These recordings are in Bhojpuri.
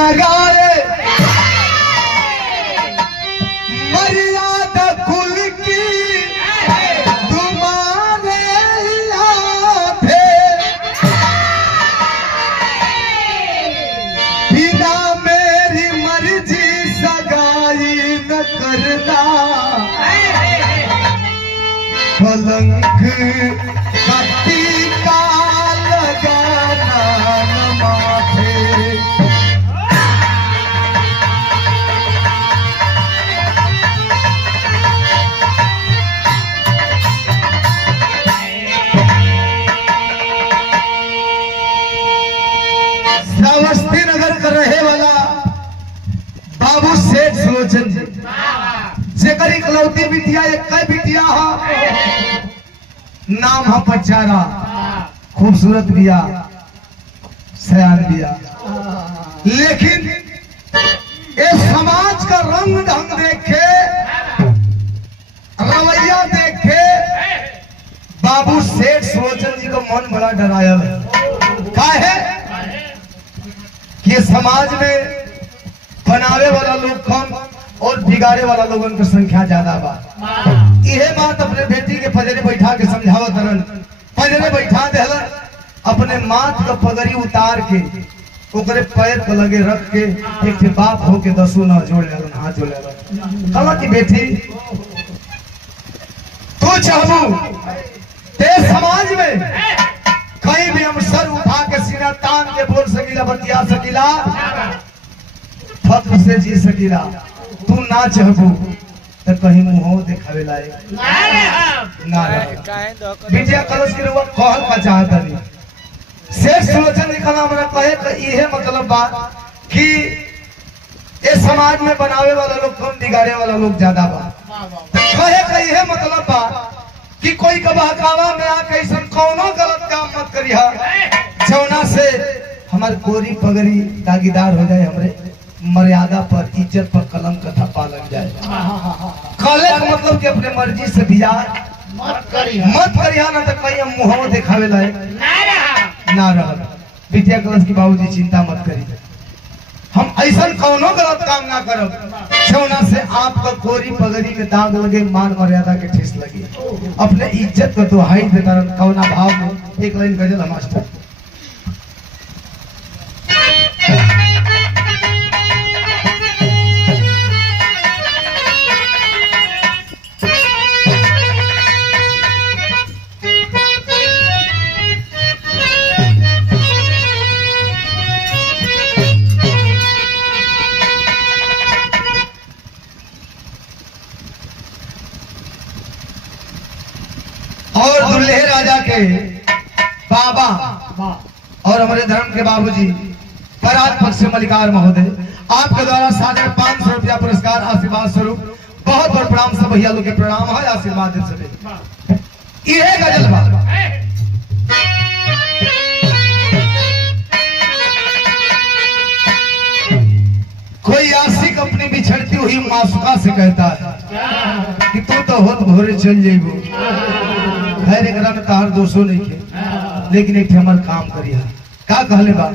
लगाए मर्यादा कुल की तुम्हारे थे बिना मेरी मर्जी सगाई न करना कलंक कटी का लगाना न माथे श्रावस्ती नगर का रहे वाला बाबू सेठ सुलोचन जेकर इकलौती बिटिया एक बिटिया नाम है पचारा खूबसूरत बिया सयान बिया लेकिन इस समाज का रंग ढंग देखे रवैया देखे बाबू सेठ सुलोचन जी का मन बड़ा डराया है काहे कि समाज में बनावे वाला लोग कम और बिगाड़े वाला लोगों की संख्या ज्यादा बा। यह बात अपने बेटी के पजरे बैठा के समझावत हरन पजरे बैठा देहलन अपने माथ का पगड़ी उतार के ओकरे पैर को लगे रख के एक बाप हो के दसों ना जोड़ लेलन हाथ जोड़ लेलन कहा कि बेटी तू चाहू ते समाज में कहीं भी हम सर उठा के सीना तान के बोल सकीला बतिया सकीला फख्र से जी सकीला तू ना चाहबू तो कहीं मुंह दिखावे लायक ना बिटिया कलश के रुआ कहल का चाहता नहीं शेष सुलोचन लिखा हमरा कहे कि यह मतलब बा कि इस समाज में बनावे वाला लोग कम बिगाड़े वाला लोग ज्यादा बा कहे कि यह मतलब बा कि कोई का बहकावा में आके ऐसा कौनो गलत काम मत करिया जौना से हमार कोरी पगड़ी दागीदार हो जाए हमरे मर्यादा पर इज्जत पर कलम कथा पालन जाए कहले का मतलब कि अपने मर्जी से बिया मत करिया ना तो कहीं हम मुंह दिखावे लायक ना रह बिटिया कलश की बाबूजी चिंता मत करी हम ऐसा कौनो गलत काम ना करब जौना से आपका कोरी पगड़ी में दाग लगे मान मर्यादा के ठेस लगे अपने इज्जत को दुहाई देता कौना भाव में एक लाइन गजल मास्टर और दुल्हे राजा के बाबा और हमारे धर्म के बाबूजी पराग पक्ष से मलिकार महोदय आपके द्वारा सादर 500 रुपया पुरस्कार आशीर्वाद स्वरूप बहुत बहुत प्रणाम सब भैया लोग के प्रणाम है आशीर्वाद दे सके ये गजल बा कोई आशिक अपनी बिछड़ती हुई मासूका से कहता है कि तू तो होत भोरे चल जाइबो खैर एकरा में तार दोषो नहीं के लेकिन एक हमर काम करिया का कहले बा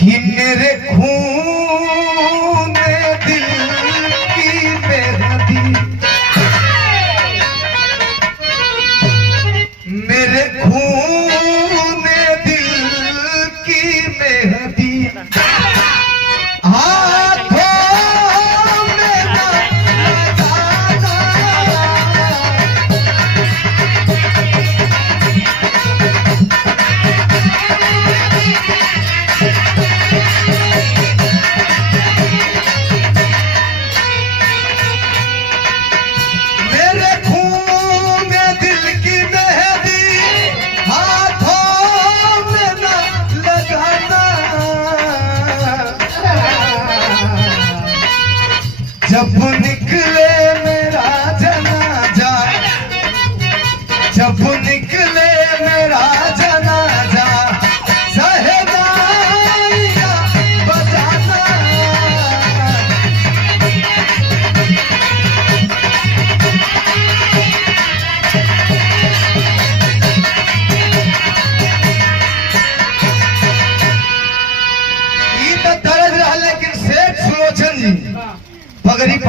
कि मेरे खून दिल की मेहंदी मेरे खून दिल की मेहंदी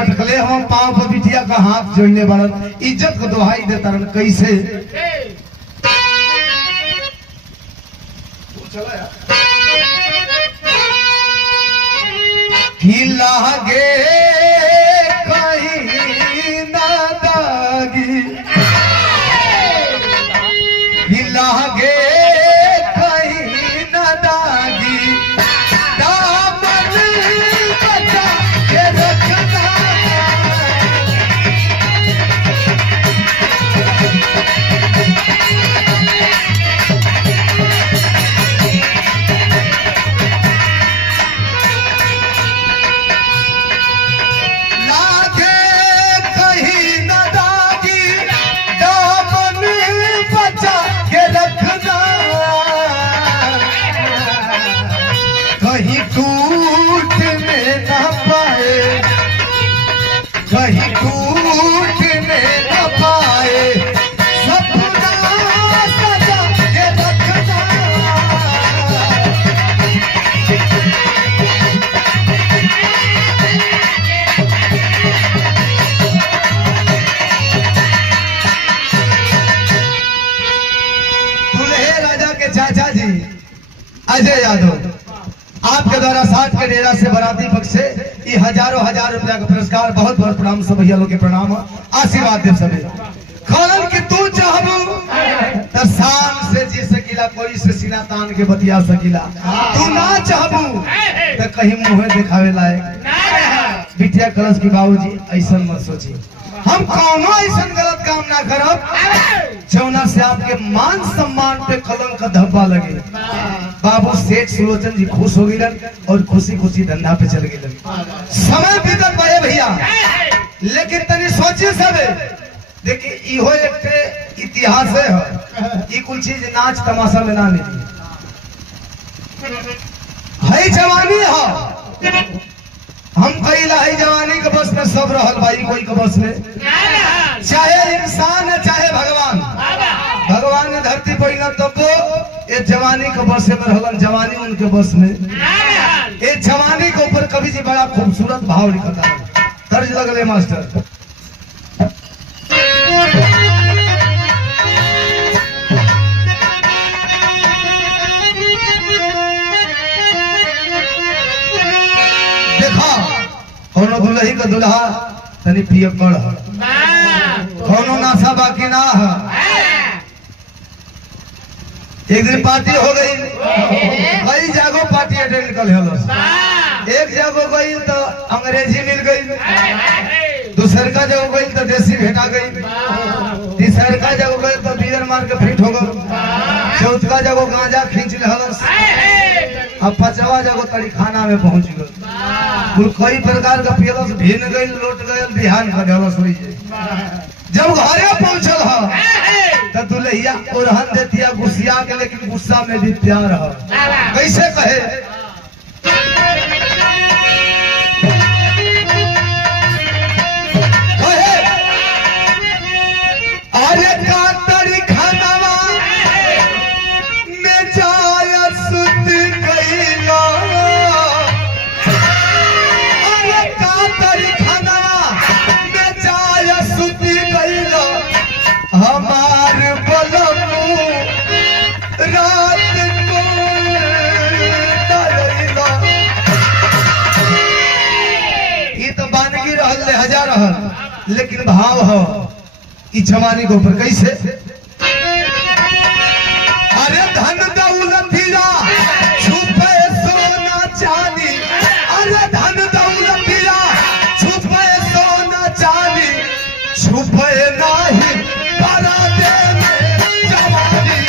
पटकले हम पांव पर बिटिया का हाथ जोड़ने वाला इज्जत को दुहाई देता रन कैसे चला यार कि लागे कहीं ना दागी कि लागे कहीं ना दागी दामन बचा के रखना कहीं टूटने न पाए कहीं टूटने न पाए सपना सजा के रखना दुल्हे राजा के चाचा जी अजय यादव आपके द्वारा 60 के डेरा से बराती पक्ष से ये हजारों हजार रुपया का पुरस्कार बहुत बहुत प्रणाम सब भैया लोग के प्रणाम आशीर्वाद दे सभी खालन की तू चाहबू तो शान से जी सकीला कोई से सीना तान के बतिया सकीला तू ना चाहबू तो कहीं मुंह दिखावे लायक बिटिया कलश की बाबूजी ऐसा मत सोची हम कौनो ऐसा गलत काम ना करब जौना से आपके मान सम्मान पे कलंक का धब्बा लगे बाबू सेठ सुलोचन जी खुश हो गए और खुशी खुशी धंधा पे चल गए समय बीतत पाए भैया लेकिन तनी सोचिए सब देखिए इहो एक इतिहास है ये कुल चीज नाच तमाशा में ना मिली है जवानी है हम कहिला है जवानी के बस में सब रहल भाई कोई के बस में चाहे इंसान है चाहे भगवान भगवान ने धरती पर ना तब ये जवानी के बस में रहलन जवानी उनके बस में ये जवानी के ऊपर कवि जी बड़ा खूबसूरत भाव लिखता है तर्ज लगले मास्टर देखा कोनो दुल्ही का दुल्हा तनी पिय पड़ कोनो नासा बाकी ना है एक दिन पार्टी हो गई कई जगह पार्टी अटेंड कर एक जगह गई तो अंग्रेजी मिल गई दूसर का जगह गई तो देसी भेटा गई तीसर का जगह गई तो बियर मार के फिट हो गई चौथ का जगह गांजा खींच लहलस अब पांचवा जगह तड़ी खाना में पहुंच गई कई प्रकार का पियलस भिन गई लौट गए बिहान का ढलस हुई जब घरे पहुंचल है तो दुल्हिया ओरहन देतिया गुस्सिया के लेकिन गुस्सा में भी प्यार है कैसे कहे अरे का तरी खानावा में जाया सुत गईला अरे का तरी खानावा में जाया सुत गईला हमार बलमू रात को डरैला ये तो बानगी रहल ले हजार रहल लेकिन भाव हो ई जवानी के ऊपर कैसे अरे धन दौलतिया छुपे सोना चांदी अरे धन दौलतिया छुपे सोना चांदी छुपे नहीं परादे में जवानी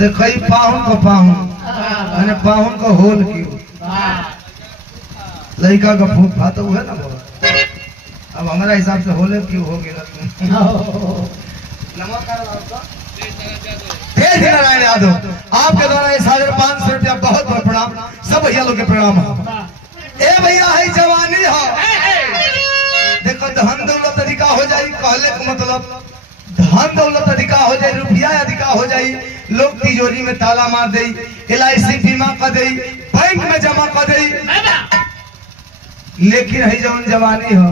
देखई पाहुन को पाहुन मैंने पाहुन को होल की लड़का का फूफा तो है ना बोला अब हमारा हिसाब से होले क्यों हो गया तेज नारायण यादव आपके द्वारा 1500 रुपया बहुत बहुत प्रणाम। सब भैया लोग के प्रणाम ए भैया है जवानी हो देखो धन दौलत अधिका हो जाए कहले का मतलब धन दौलत अधिका हो जाए रुपया अधिका हो जाए लोग तिजोरी में ताला मार दे LIC बीमा कर दे बैंक में जमा कर दे लेकिन है जौन जवानी हो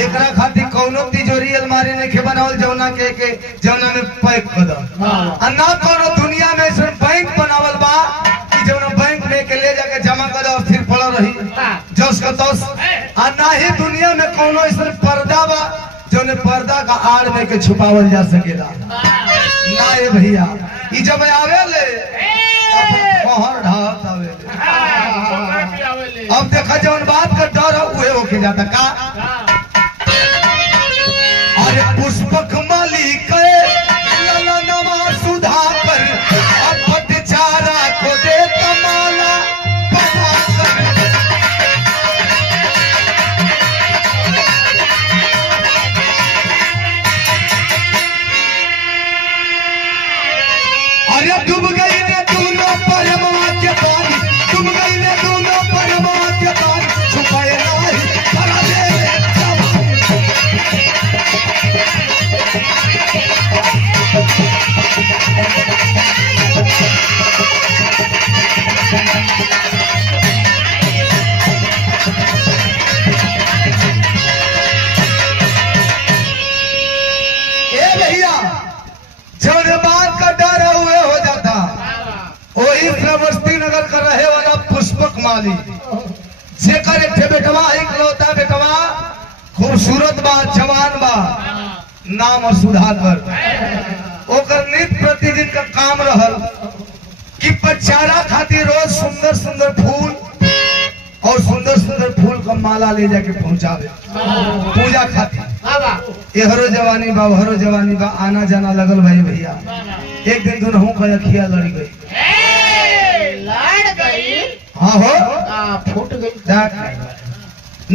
एकरा खातिर कौनो तिजोरी अलमारी नहीं बनावल जौना के जौना में पैक कर दो ना कोनो दुनिया में सिर्फ बैंक बनावल बा कि जौना बैंक में के ले जाके जमा कर दो फिर पड़ा रही जस का तस आ ना ही दुनिया में कौनो ऐसा पर्दा बा जौने पर्दा का आड़ में के छुपावल जा सकेला ना ये भैया ई जब आवेले कहर ढात आवेले अब देखा जौन बात का डर है उहे होके जाता का अरे पुष्पक मालिक ललनमा सुधाकर अपट चारा को दे कमाला अरे डूब गई ने दोनों परमा के पानी डूब गई ने दोनों परमा के पानी छुपाए नहीं करा दे ए भैया जब बात का डर हुए हो जाता वही श्रावस्ती नगर का रहे वाला पुष्पक माली जेकर एक बेटवा इकलौता बेटवा खूबसूरत बा जवान बा नाम सुधाकर ओकर नित प्रतिदिन का काम रहल कि बच्चारा खातिर रोज सुंदर सुंदर फूल और सुंदर सुंदर फूल का माला ले जाके पहुंचावे पूजा खातिर एहरो जवानी बा हरो जवानी बा आना जाना लगल भाई भैया एक दिन दुनहु का अखिया लड़ गई हाँ हो फूट गई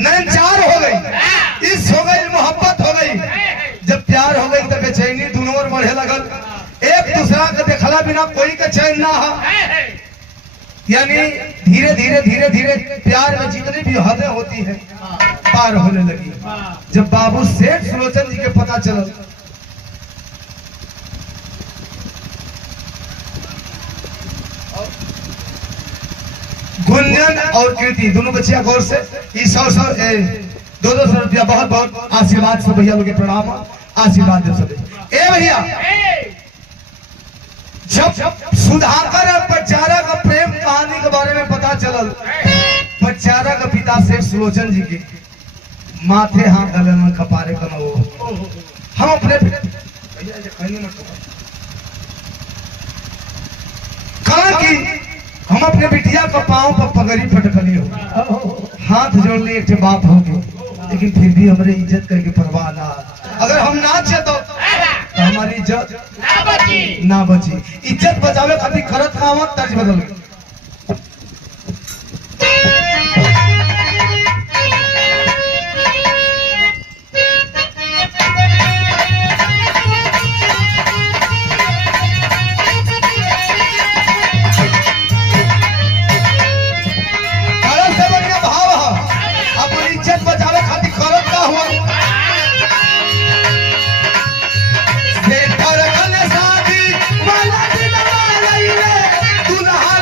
नैनचार हो गई इस हो गई मोहब्बत हो गई जब प्यार हो गई तो बेचैनी दोनों ओर बढ़े लगल एक दूसरा के देखला बिना कोई का चैन ना है यानी धीरे धीरे धीरे धीरे प्यार में जितनी भी हदें होती है पार होने लगी। जब बाबू सेठ सुलोचन जी के पता चला गुंजन और कीर्ति दोनों बच्चियां गौर से 100-200 रुपया बहुत बहुत आशीर्वाद से भैया लोग के प्रणाम आशीर्वाद दे सकते ए भैया जब सुधाकर और बच्चारा का प्रेम कहानी के बारे में पता चलल बच्चारा का पिता शेख सुलोचन जी के माथे हाथ डाले में कपारे का वो हम अपने कहा कि हम अपने बिटिया का पांव पर पगड़ी पटकली हो हाथ जोड़ लिए एक बाप हो गए लेकिन फिर भी हमारे इज्जत करके परवाह ना अगर हम नाचे तो हमारी इज्जत ना बची इज्जत बचावे खातिर करत काम तर्ज बदल गई शादी वाला दिन वाला दुल्हा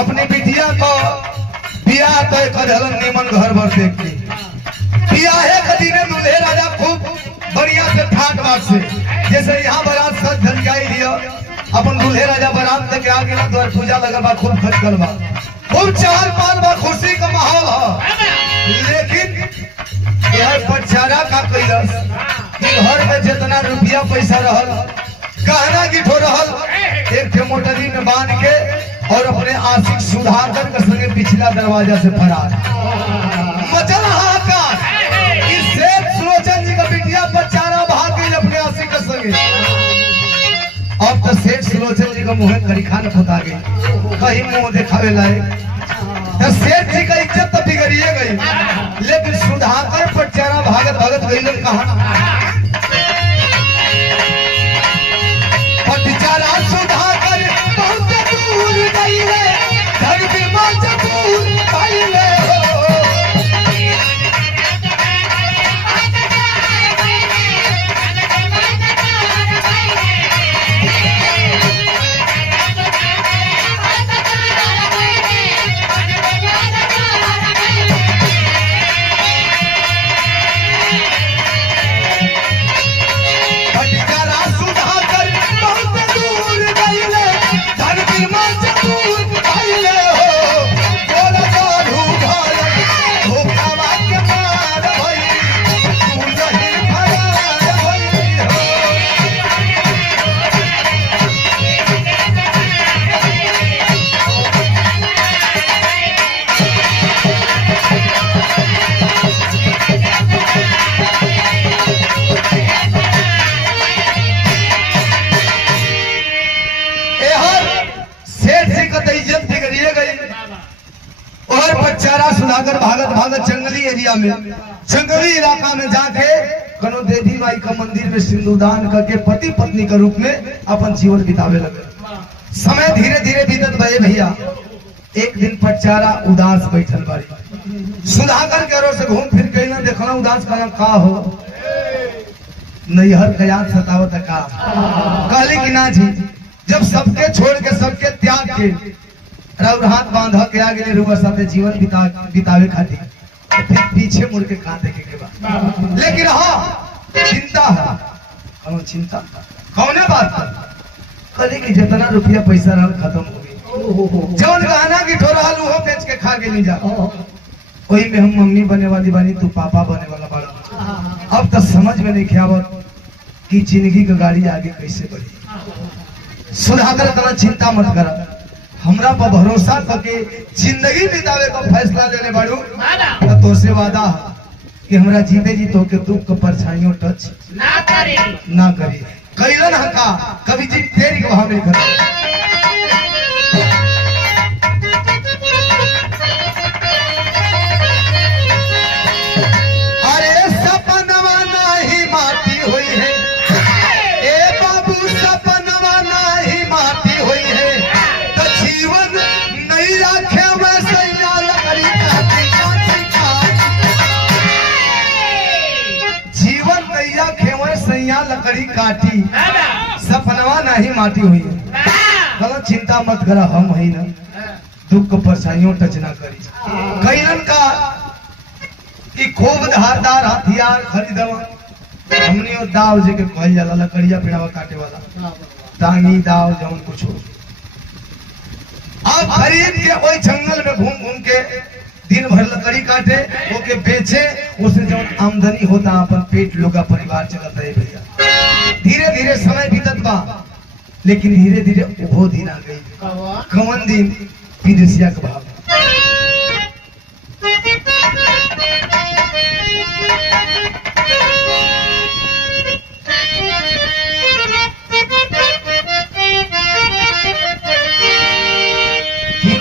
अपनी बिटिया को बियाह तय कर निमन घर भर देख के बियाहे के दिन दूल्हे राजा खूब बढ़िया से ठाट बाट से जैसे यहाँ बारात सज धज गई लिया अपन दूल्हे राजा बारात तक आगे ना द्वार पूजा लगल बा खूब खर्च कर बा खूब चहल पहल बा खुशी का माहौल है। लेकिन यह पटचारा का कैलस कि घर में जितना रुपया पैसा रहल गहना गिठो रहल एक थे मोटरी में बांध के और अपने आशिक सुधाकर के संगे पिछला दरवाजा से फरार मचल हाहाकार कि सेठ सुलोचन जी का बिटिया पटचारा भाग गई अपने आशिक के संगे। अब तो सेठ सुलोचन जी का मुंह करीखान फुता गई कहीं मुंह दिखावे लाए तो सेठ जी का इज्जत तो बिगड़िए गई लेकिन सुधाकर पटचारा भागत भागत गई कहा पटचारा सुधाकर बहुत दूर गई है घर भी मजबूर पहले सुधाकर भागत भागत जंगली एरिया में जंगली इलाका में जाके कनो देवी माई का मंदिर में सिंदूरदान करके पति पत्नी के रूप में अपन जीवन बितावे लगे। समय धीरे धीरे बीतत गए भैया। एक दिन पटचारा उदास बैठल बारी सुधाकर के ओर से घूम फिर के ना देखना उदास का हो नैहर का याद सतावत का कहली कि ना जी जब सबके छोड़ के सबके त्याग के और हाथ बांधा के आगे रुआ साथे जीवन बितावे खातिर फिर पीछे मुड़ के कहां देखे के बाद लेकिन हाँ चिंता है कौन चिंता कौने बात कहले कि जितना रुपया पैसा रहल खत्म हो गई जौन गहना गिठो रहल वो बेच के खा के नहीं जा वही में हम मम्मी बने वाली बानी तू पापा बने वाला बड़ा। अब तक समझ में नहीं आवत कि जिंदगी का गाड़ी आगे कैसे बढ़ी। सुधाकर इतना चिंता मत करा हमरा पर भरोसा करके जिंदगी बितावे का फैसला लेने बाड़ू तो तोसे वादा कि हमरा जीते जी तो के दुख के परछाइयों टच ना करी कैलन हका कभी जी तेरी को हम नहीं कर लकड़ी काटी सपनवा नहीं माटी हुई है। चिंता मत करा हम है ना दुख को परछाइयों टच ना करी कैलन का कि खूब धारदार हथियार खरीदवा हमने और दाव जे के कहल जाला लकड़िया पेड़ावा काटे वाला टांगी दाव जौन कुछ हो अब खरीद के ओई जंगल में घूम घूम के दिन भर लकड़ी काटे ओके बेचे उससे जो आमदनी होता अपन पेट लोगा परिवार चलता है भैया। धीरे धीरे समय बीतत बा लेकिन धीरे धीरे वो दिन आ गई कौन दिन विदेशिया का भाव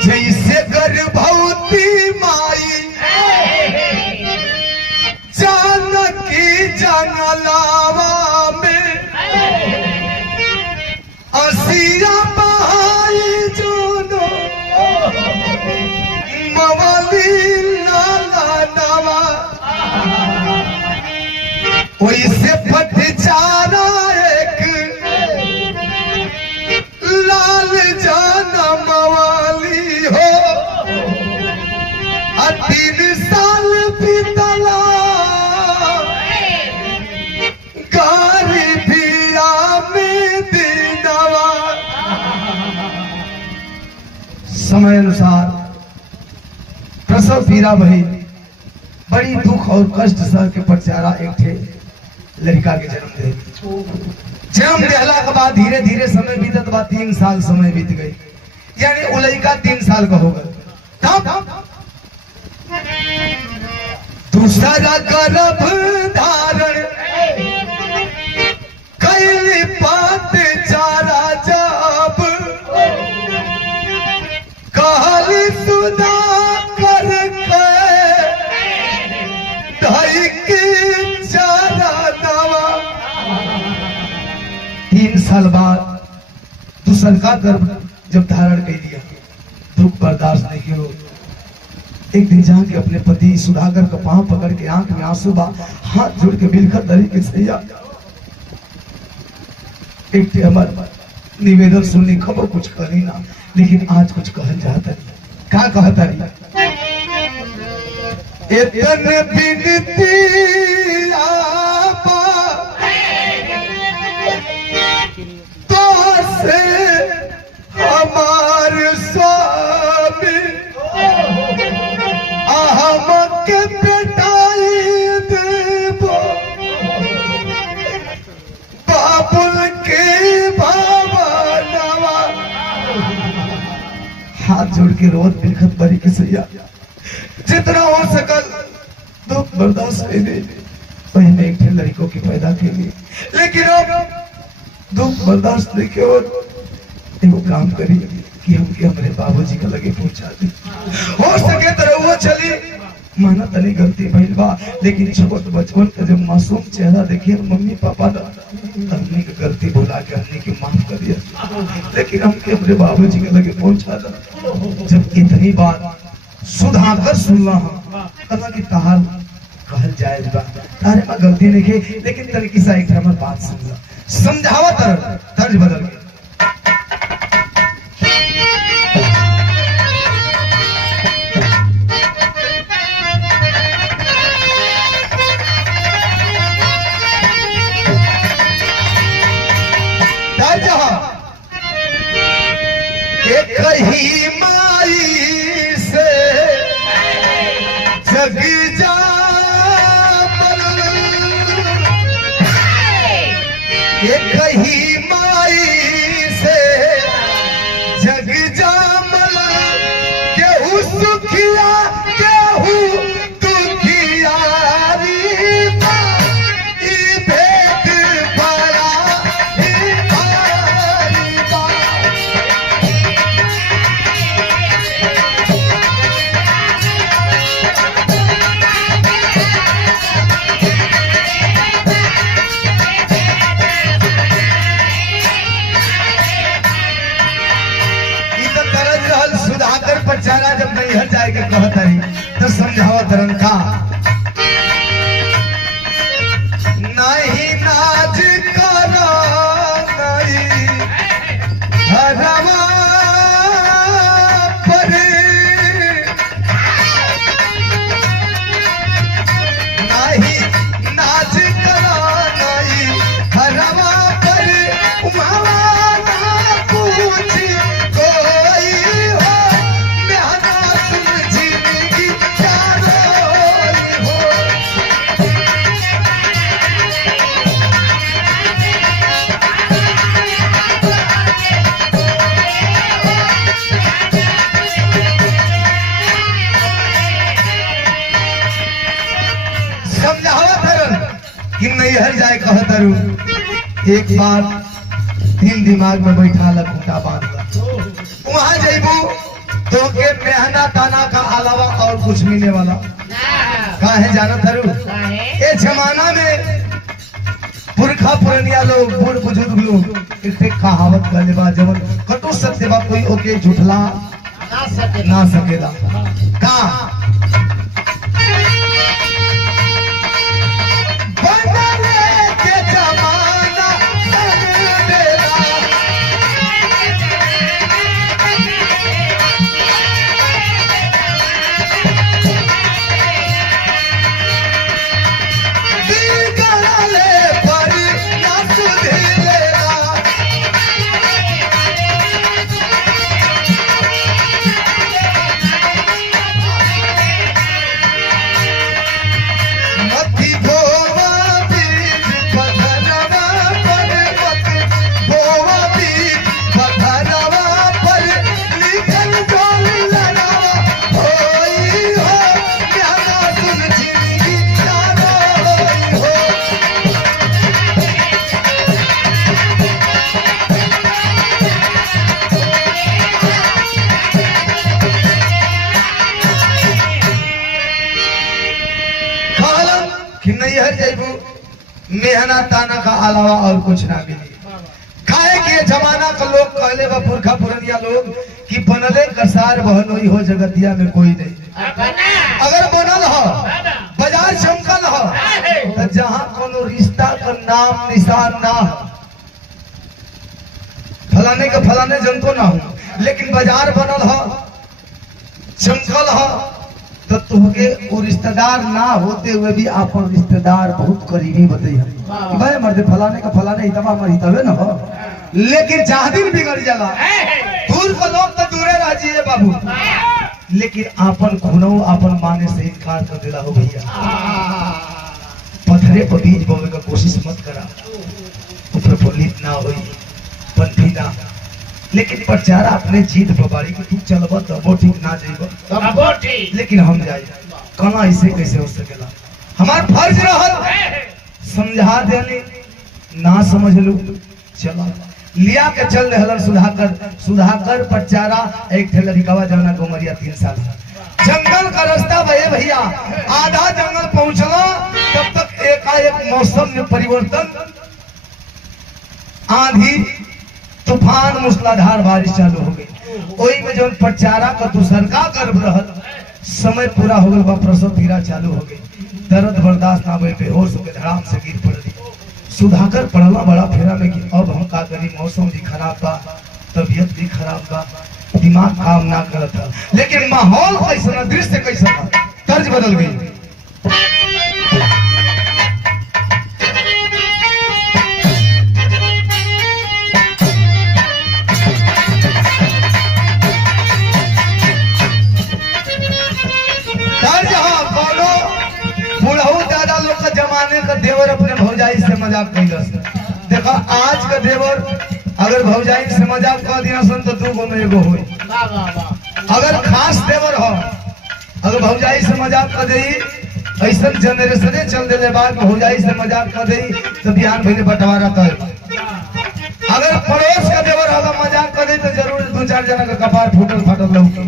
जैसे गर्भवती माई जानकी जंगलावा में असिया बहाई जोनो मवाली लाला नवा वैसे पटचारा एक लाल जाना मवाली हो समय अनुसार प्रसव पीड़ा भई बड़ी दुख और कष्ट सह के पचारा एक थे लड़का के जन्म दे। जन्म देहला के बाद धीरे धीरे समय बीतत बा 3 साल समय बीत गई, यानी उ लड़का 3 साल का हो गया। तब दूसरा गर्भ धारण कैली पात चारा जब कहली सुधा कर ढाई की चारा दवा। 3 साल बाद दूसर का गर्भ जब धारण कर लिया, दुख बर्दाश्त नहीं किया, एक दिन जाके अपने पति सुधाकर का पांव पकड़ के आंख में आंसू बा हाथ जोड़ के बिलखत तरीके से एक हमार निवेदन सुननी खबर कुछ करी ना, लेकिन आज कुछ कहल जाता का कहता इतने बिनती आपा तो से हमार स्वामी हमके बेटाई देबो बाबुल के भावनावा। हाथ जोड़ के रोज बिलखत बरी के सैया जितना हो सकल दुख बर्दाश्त कर ले। पहले एक लड़कों की पैदा के लिए, लेकिन अब दुख बर्दाश्त नहीं के और एगो काम करी कि हमके हमारे बाबूजी का लगे पहुंचा दे। हो सके तो वो चली माना तनी गलती भइल बा, लेकिन छोट बचपन का जब मासूम चेहरा देखिए मम्मी पापा हमने की गलती भुला के हमने की माफ कर दिया, लेकिन हमके अपने बाबूजी के लगे पहुंचा दे। जब इतनी बात सुधाकर सुनला हम कि तहार कहल जायज बा, तारे में गलती नहीं की, लेकिन तरीके से एक हमार बात सुनला समझावा तर्ज बदल के। कहीं माई से जग जा ये कहीं माई से जग जा केहू सुखिया केहू दुखिया भेद बड़ा पचारा जब नैहर जाएगा कहता तो समझावा तरन का नहीं नाज करो नहीं हरवा पर नहीं नाज करो नहीं हरवा पर उमावा ना पूछ कोई हो नैहर जाए कहतरू। एक बार दिल दिमाग में बैठा लखूटा बांध वहां जेबू तो के मेहना ताना का अलावा और कुछ मिलने वाला कहा है जाना थरू। ये जमाना में पुरखा पुरनिया लोग बूढ़ बुजुर्ग लोग एक कहावत कहले बा जवन कटु सत्य बा कोई ओके झुठला ना सकेला का कि नैहर जैबू मेहनत ताना का अलावा और कुछ ना मिली। काहे के जमाना का लोग कहले बा पुरखा पुरनिया लोग कि बनले कसार बहनोई हो जगतिया में कोई नहीं। अगर बनल हो बाजार चमकल हो तो जहाँ कोनो रिश्ता का नाम निशान ना हो, फलाने के फलाने जनतो ना हो, लेकिन बाजार बनल हो चमकल हो तो तुमके वो रिश्तेदार ना होते हुए भी अपन रिश्तेदार बहुत करीबी बते भाई मर्दे फलाने का फलाने हितवा मर हितवे ना हो। लेकिन जहाँ दिन बिगड़ जाला दूर को लोग तो दूरे रह जिए बाबू, लेकिन अपन खुनो अपन माने से इनकार कर दिला हो भैया। पत्थरे पर बीज बोवे का कोशिश मत करा, ऊपर फलित ना होई पंथी ना, लेकिन प्रचार अपने जीत बबारी के तू चलबा तबो ठीक ना जाइबो तबो ठीक, लेकिन हम जाई कना ऐसे कैसे हो सकेला। हमार फर्ज रहल समझा देनी, ना समझ लू चला लिया के चल रहल सुधाकर प्रचारा एक ठेला रिकावा जाना गोमरिया 3 साल जंगल का रास्ता भये भैया। आधा जंगल पहुंचला तब तक एकाएक मौसम में परिवर्तन, आंधी तूफान मूसलाधार बारिश चालू हो गई। ओई में जो प्रचारा का दूसरका गर्भ रहल समय पूरा हो गल बा, प्रसव पीड़ा चालू हो गई, दर्द बर्दाश्त ना भइल, बेहोश होके धड़ाम से गिर पड़ली। सुधाकर पड़ला बड़ा फेरा में कि अब हम का करी, मौसम भी खराब बा, तबीयत भी खराब बा, दिमाग काम ना करत था, लेकिन माहौल कैसा, दृश्य कैसा, तर्ज बदल गई। जमाने का देवर अपने भौजाई से मजाक कैलस। देखा आज का देवर अगर भौजाई से मजाक कर दिया सन तो 2 गो में एगो होई। अगर खास देवर हो अगर भौजाई से मजाक कर दे, ऐसा जनरेशने चल देले बाद भौजाई से मजाक कर दे तो बिहान भइले बंटवारा तय। अगर पड़ोस का देवर होगा मजाक कर दे तो जरूर 2-4 जना का कपार फूटल फाटल लौकी।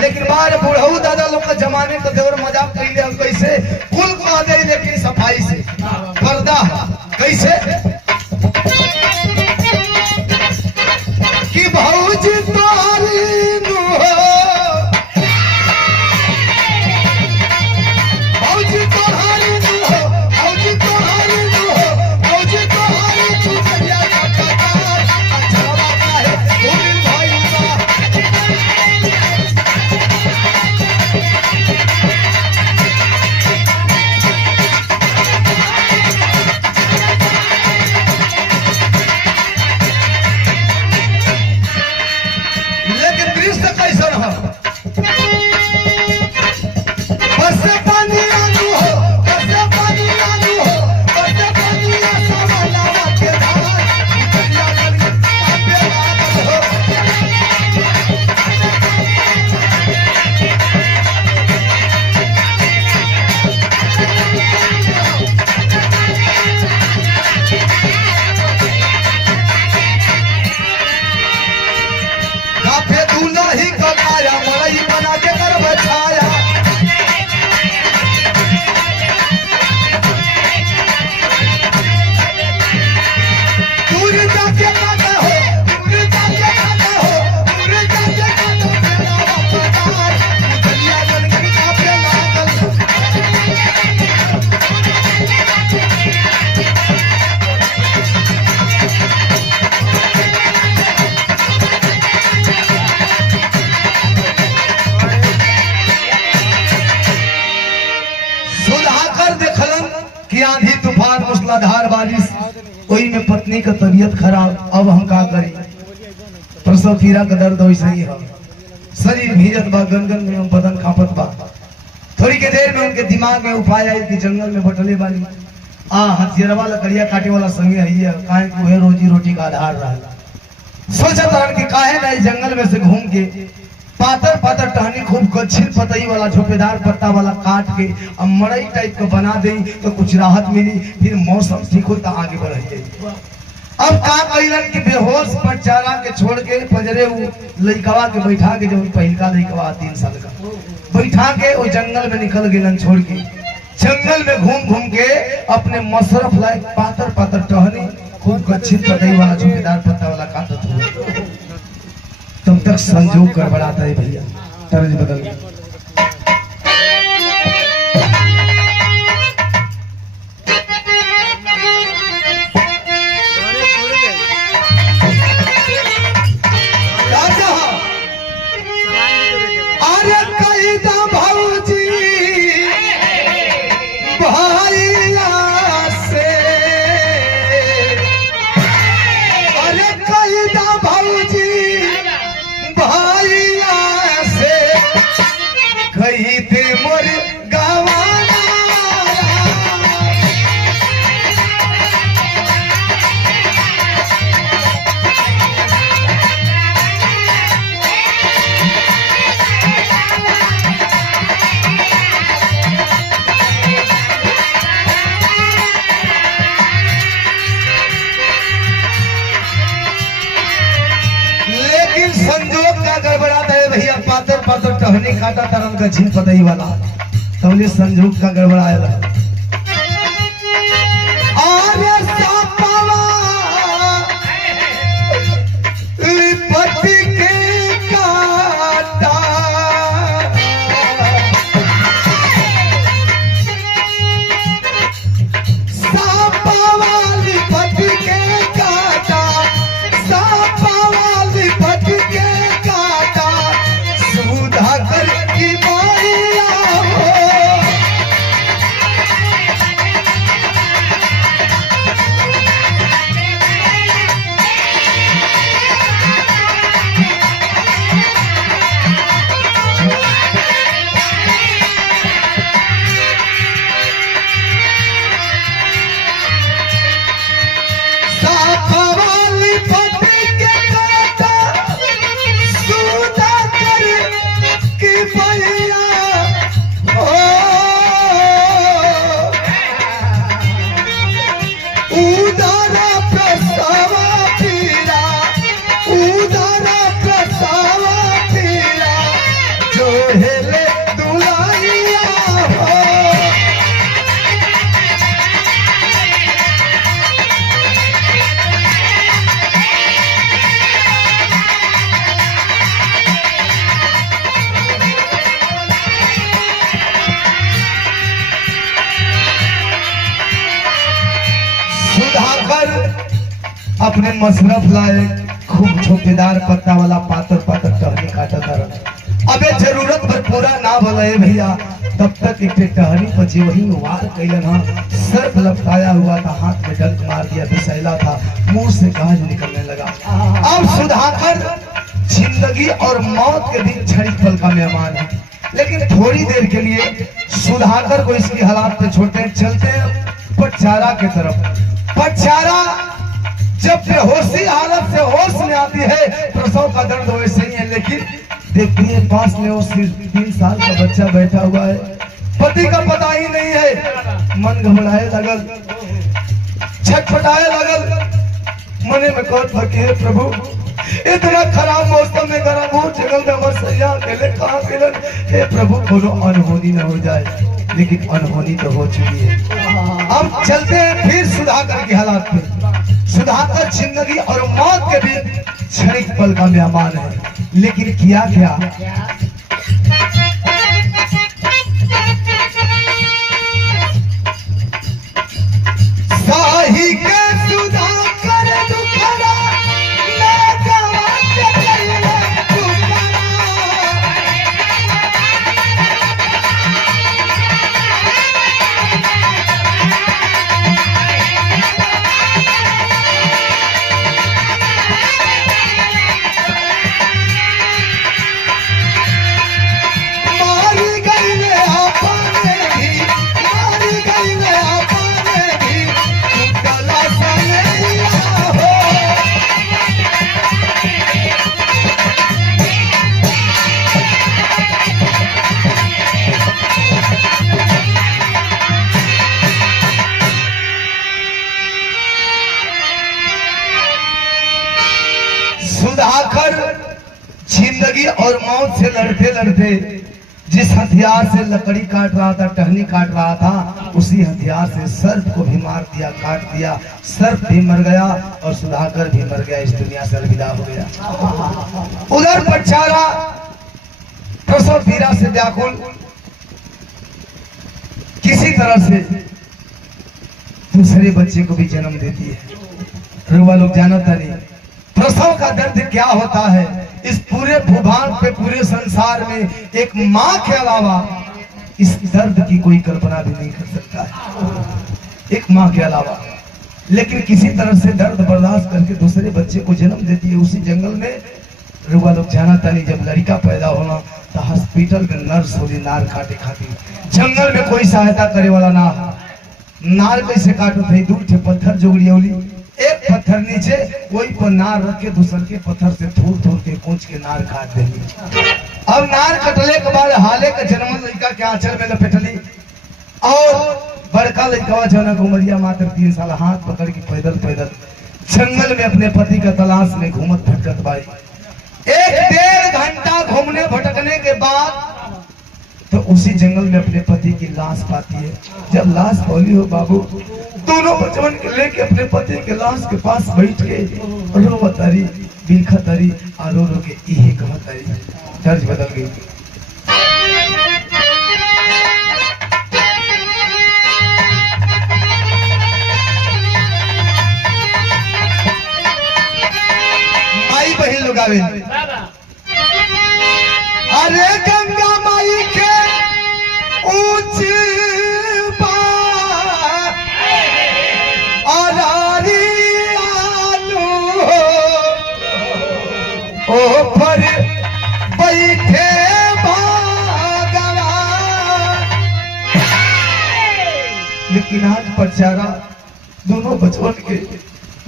लेकिन बार बुढ़ऊ दादा लोग का जमाने का देवर मजाक कर लिया कैसे कुल को आ जाए, लेकिन सफाई से पर्दा कैसे कि भौजी तोहरी नु हो, भौजी तोहरी नु हो, भौजी तोहरी नु हो, भौजी तोहरी नु भैया का काज अच्छा है भूल भाई आंधी तूफान मूसलाधार बारिश, कोई में पत्नी का तबीयत खराब, अब हम का करी, प्रसव पीड़ा का दर्द वैसे ही है, शरीर भीजत बा, गनगन में बदन कांपत बा। थोड़ी के देर में उनके दिमाग में उपाय आई कि जंगल में बटले वाली हथियारवा लकड़िया काटे वाला संगे है, काहे को है रोजी रोटी का आधार रहा। सोचा था कि काहे ना जंगल में से घूम के पातर पातर टहनी खूब गच्छिल पतई वाला झोपेदार पत्ता वाला काट के अब मड़ई टाइप का बना दे तो कुछ राहत मिली, फिर मौसम ठीक हो तो आगे बढ़। अब का कैलन कि बेहोश प्रचारा के छोड़ के पजरे लइकवा के बैठा के, जब पहिलका लइकवा 3 साल का बैठा के वो जंगल में निकल गेलन छोड़ के। जंगल में घूम घूम के अपने मशरफ लायक पातर पातर टहनी खूब गच्छित पतई वाला झुकेदार पत्ता वाला काटत हुआ। तब तक संजोग गड़बड़ाता है भैया, तर्ज बदल गया। पातर पातर टहनी काटा तरन का झील पतई वाला तमले संजोग का गड़बड़ाया। आर्य सापावा लिपटी के काटा सापावा लिपटी के काटा सापावा लिपटी के सुधाकर की माया हो। सापावाली पति के काटा सुधाकर की मैया हो। उदारा प्रसावा पीरा उदारा प्रसावा पीरा जो हेले दुलाइया हो। सुधाकर अपने मशरफ लाए खूब झोंकेदार पत्ता वाला पातर पातर टहनी काटा था। अबे जरूरत पर पूरा ना बोले भैया, तब तक एक टहनी पर जी वही वार कैलन हा, सर्फ लपटाया हुआ था, हाथ में डंक मार दिया, फिसैला था, मुंह से गाज निकलने लगा। अब सुधाकर जिंदगी और मौत के बीच क्षणिक पल का मेहमान है, लेकिन थोड़ी देर के लिए सुधाकर को इसकी हालात पे छोड़ते हैं, चलते हैं पटचारा के तरफ। पटचारा जब बेहोशी हालत से होश में आती है, प्रसव का दर्द वैसे ही है, लेकिन देखती है पास में वो 3 साल का बच्चा बैठा हुआ है, पति का पता ही नहीं है। मन घबराए लगल, छटपटाए लगल, मने में कौन फकी है प्रभु, इतना खराब मौसम में गरम हो जगल में हमारे सैया अकेले कहाँ मिलन, हे प्रभु कोनो अनहोनी न हो जाए। लेकिन अनहोनी तो हो चुकी है। अब चलते हैं फिर सुधाकर की हालात पे। सुधाकर जिंदगी और मौत के बीच क्षणिक पल का मेहमान है, लेकिन किया क्या? साही के सुधाकर दुखड़ा सुधाकर जिंदगी और मौत से लड़ते लड़ते जिस हथियार से लकड़ी काट रहा था, टहनी काट रहा था, उसी हथियार से सर्प को भी मार दिया, काट दिया। सर्प भी मर गया और सुधाकर भी मर गया, इस दुनिया से अलविदा हो गया। उधर पटचारा प्रसव पीड़ा से व्याकुल, किसी तरह से दूसरे बच्चे को भी जन्म देती है। रुआ लोग जानता नहीं प्रसव का दर्द क्या होता है। इस पूरे भूभाग पे, पूरे संसार में एक माँ के अलावा इस दर्द की कोई कल्पना भी नहीं कर सकता है, एक माँ के अलावा। लेकिन किसी तरह से दर्द बर्दाश्त करके दूसरे बच्चे को जन्म देती है। उसी जंगल में रुआ लोग जानता नहीं, जब लड़का पैदा होना तो हॉस्पिटल में नर्स होली नार काटे खाती। जंगल में कोई सहायता करे वाला ना, नार कैसे काटो थे, दूर थे पत्थर जोगड़ियोली, एक पत्थर नीचे वही पर नार रख के दूसर के पत्थर से थोड़ थोड़ के पूछ के नार काट देंगे। अब नार कटले के बाद हाले का जन्म लड़का के आंचल में लपेटली और बड़का लड़का जनक उमरिया मात्र 3 साल हाथ पकड़ के पैदल पैदल जंगल में अपने पति का तलाश में घूमत भटकत बाई। 1-1.5 घंटा घूमने भटकने के बाद तो उसी जंगल में अपने पति की लाश पाती है। जब लाश पौली हो बाबू, दोनों बचपन के लेके अपने पति के लाश के पास बैठ के रोवतारी, बिलखतारी, रो रो के यही कहतारी। तर्ज बदल गई। माई बहन लोग आवे, अरे गंगा माई के ऊंची पर बैठे भगवान। लेकिन आज पटचारा दोनों बचपन के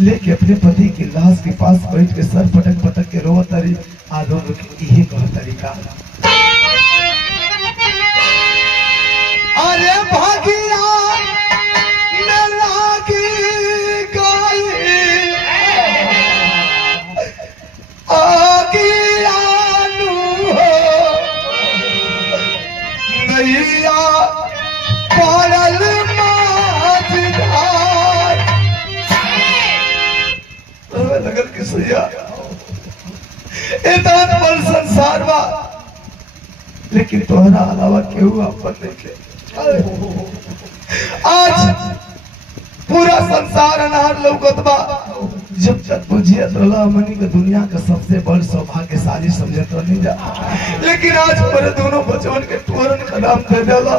लेके अपने पति की लाश के पास बैठ के सर पटक पटक के रोवतारी, आदो यही कह तरीका। अरे भागिया में लागी नैया पड़ल लगल के सैया इतना बड़ संसार बा, लेकिन तोहरा अलावा केहू अपन नहीं। आज पूरा संसार अनार लौकत बा। जब तक बुझियत रहा मनी के दुनिया का सबसे बड़ सौभाग्यशाली समझत नहीं जा, लेकिन आज पर दोनों बचवन के तोरन का नाम दे देला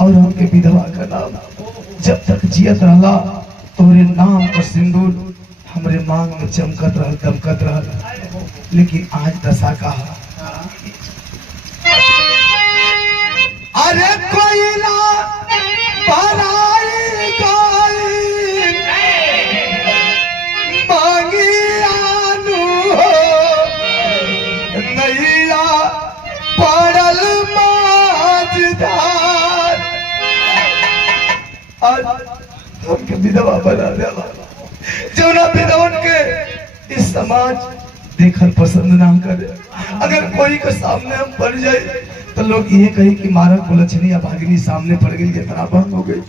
और हमके विधवा का नाम। जब तक जियत रहा तोरे नाम पर सिंदूर हमरे मांग में चमकत रह, दमकत रह, लेकिन आज दशा का। अरे कोयला भराई गई मांगियानु नैया पड़ल माझधार। आज हमके विधवा बना देला, जौना विधवन के इस समाज देखल पसंद ना करे। अगर कोई के सामने हम पड़ जाए तो लोग ये कहे कि मारा कुलछनी या भागिनी सामने पड़ गई, इतना भंग हो गई।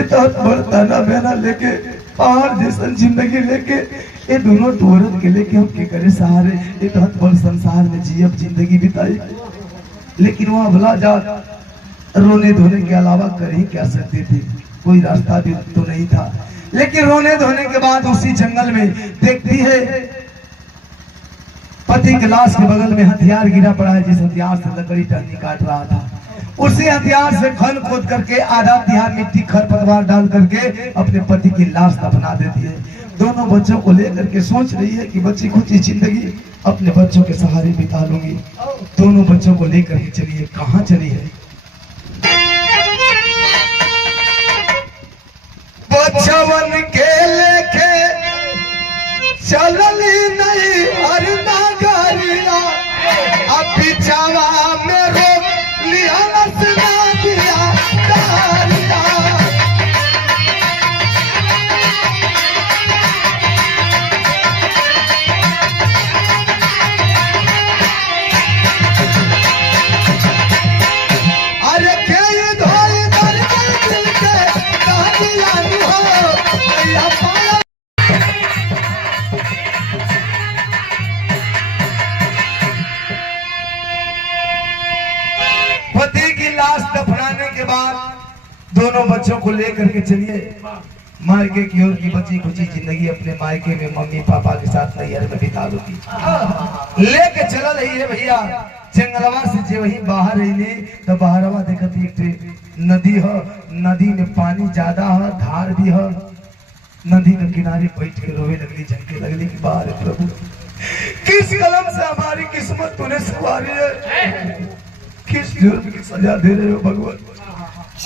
इतना ताना बहना लेके, पहाड़ जैसन जिंदगी लेके, ये दोनों टोरत के लेके हम के करे सहारे इतना बड़ संसार में जियब जिंदगी बिताई। लेकिन वहाँ भला जा रोने धोने के अलावा कर ही क्या सकते थे, कोई रास्ता भी तो नहीं था। लेकिन रोने धोने के बाद उसी जंगल में देखती है पति के लाश के बगल में हथियार गिरा पड़ा है, जिस हथियार से लकड़ी टहनी काट रहा था। उसी हथियार से खन खोद करके आधा तिहार मिट्टी खरपतवार डाल करके अपने पति की लाश दफना देती है। दोनों बच्चों को लेकर के सोच रही है कि बच्ची खुद की जिंदगी अपने बच्चों के सहारे बिता लूंगी। दोनों बच्चों को लेकर के चली है। कहाँ चली है? बच्चवन के लेके चलली नहीं हर नागरिया, अब पिछावा में रोक लिया नसना दिया दारिया। बाद दोनों बच्चों को लेकर के चलिए मायके की ओर की बची खुची जिंदगी अपने मायके में मम्मी पापा के साथ नैहर में बिता दूंगी। लेके चल रही है भैया जंगलवा से जे वही बाहर रही तो बाहरवा देखत एक नदी है, नदी में पानी ज्यादा है, धार भी है। नदी के किनारे बैठ के रोवे लगली, झंके लगली कि बाहर प्रभु किस कलम से हमारी किस्मत तूने सवारी है, किस जुर्म की सजा दे रहे हो भगवान।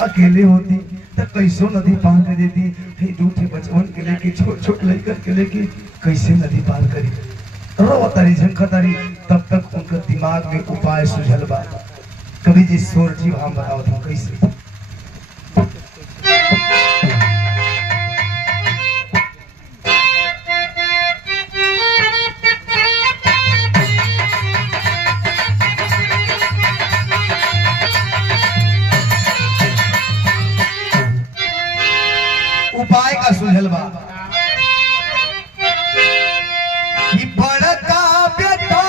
अकेले होती तो कैसो नदी पार कर देती, दूठे बचपन के लेके छोट छोट लेकर के लेके कैसे नदी पार करी, रो तारी झंखा तारी। तब तक उनका दिमाग में उपाय सुझल बा। कभी जी सोरठी हम बताओ था कैसे। उपाय का सुझल बा कि बड़का बेटा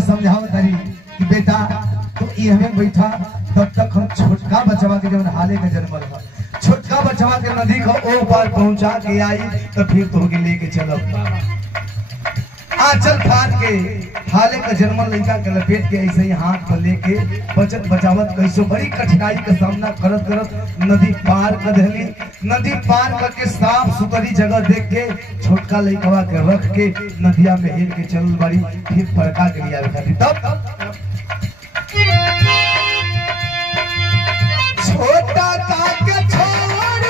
समझाओ तारी कि बेटा तो ये हमें बैठा तब तक हम छोटका बचवा के जब हाले का जन्मल है, छोटका बचवा के नदी को ओ पार पहुंचा के आई तो फिर तो होगी लेके चलो। आंचल फाड़ के हाले का जन्मल लड़का के लपेट के ऐसे ही हाथ पर लेके बचत बचावत कैसो बड़ी कठिनाई का सामना करत करत नदी पार कर दिली। नदी पार करके साफ सुथरी जगह देख के छोटका लड़कवा के रख के नदिया में हेल के चल बड़ी। फिर बड़का के लिए खाती तब छोटा काके छोड़ी